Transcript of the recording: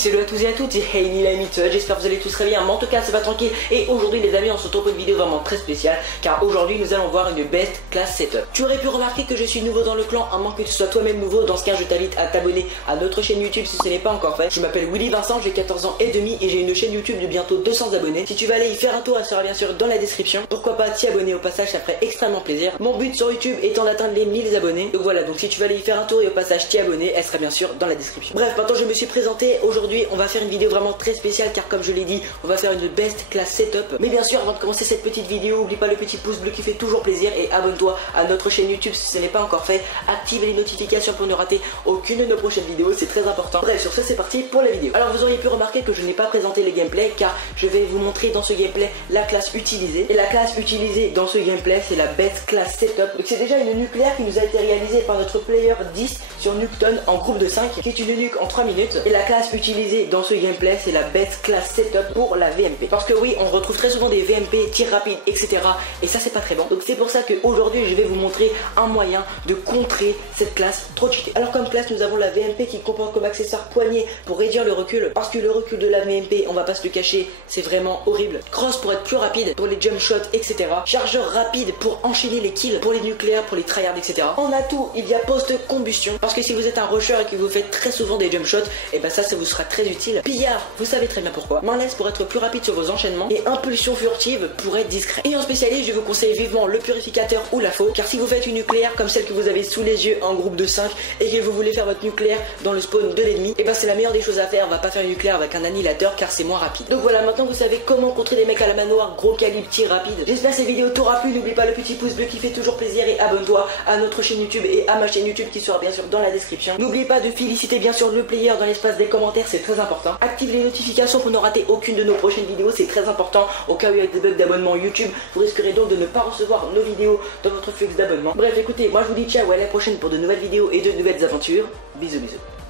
salut à tous et à toutes, c'est Hailey la mythe, j'espère que vous allez tous très bien, mais en tout cas c'est pas tranquille. Et aujourd'hui les amis, on se retrouve pour une vidéo vraiment très spéciale, car aujourd'hui nous allons voir une best class setup. Tu aurais pu remarquer que je suis nouveau dans le clan, à moins que tu sois toi-même nouveau. Dans ce cas je t'invite à t'abonner à notre chaîne YouTube si ce n'est pas encore fait. Je m'appelle Willy Vincent, j'ai 14 ans et demi et j'ai une chaîne YouTube de bientôt 200 abonnés. Si tu vas aller y faire un tour, elle sera bien sûr dans la description. Pourquoi pas t'y abonner au passage, ça ferait extrêmement plaisir. Mon but sur YouTube étant d'atteindre les 1000 abonnés. Donc voilà, donc si tu vas aller y faire un tour et au passage t'y abonner, elle sera bien sûr dans la description. Bref, maintenant je me suis présenté. Aujourd'hui on va faire une vidéo vraiment très spéciale, car comme je l'ai dit, on va faire une best class setup. Mais bien sûr, avant de commencer cette petite vidéo, oublie pas le petit pouce bleu qui fait toujours plaisir et abonne-toi à notre chaîne YouTube si ce n'est pas encore fait. Active les notifications pour ne rater aucune de nos prochaines vidéos, c'est très important. Bref, sur ce c'est parti pour la vidéo. Alors vous auriez pu remarquer que je n'ai pas présenté les gameplays, car je vais vous montrer dans ce gameplay la classe utilisée. Et la classe utilisée dans ce gameplay, c'est la best class setup. Donc c'est déjà une nucléaire qui nous a été réalisée par notre player 10 sur Nuketown en groupe de 5, qui est une nuque en 3 minutes. Et la classe utilisée dans ce gameplay, c'est la best class setup pour la VMP. Parce que oui, on retrouve très souvent des VMP, tir rapide, etc. Et ça c'est pas très bon. Donc c'est pour ça qu'aujourd'hui je vais vous montrer un moyen de contrer cette classe trop cheatée. Alors comme classe, nous avons la VMP qui comporte comme accessoire poignée pour réduire le recul. Parce que le recul de la VMP, on va pas se le cacher, c'est vraiment horrible. Cross pour être plus rapide, pour les jump shots, etc. Chargeur rapide pour enchaîner les kills, pour les nucléaires, pour les tryhards, etc. En atout, il y a post-combustion. Parce que si vous êtes un rusher et que vous faites très souvent des jump shots, et ben ça vous sera très utile. Pillard, vous savez très bien pourquoi. Main laisse pour être plus rapide sur vos enchaînements. Et impulsion furtive pour être discret. Et en spécialiste, je vous conseille vivement le purificateur ou la faux. Car si vous faites une nucléaire comme celle que vous avez sous les yeux en groupe de 5 et que vous voulez faire votre nucléaire dans le spawn de l'ennemi, et ben c'est la meilleure des choses à faire. On va pas faire une nucléaire avec un annihilateur car c'est moins rapide. Donc voilà, maintenant vous savez comment contrer des mecs à la manoir, gros calibre, tir rapide. J'espère que cette vidéo t'aura plu. N'oublie pas le petit pouce bleu qui fait toujours plaisir et abonne-toi à notre chaîne YouTube et à ma chaîne YouTube qui sera bien sûr dans la description. N'oublie pas de féliciter bien sûr le player dans l'espace des commentaires, c'est très important. Active les notifications pour ne rater aucune de nos prochaines vidéos, c'est très important. Au cas où il y a des bugs d'abonnement YouTube, vous risquerez donc de ne pas recevoir nos vidéos dans votre flux d'abonnement. Bref, écoutez, moi je vous dis ciao, à la prochaine pour de nouvelles vidéos et de nouvelles aventures. Bisous bisous.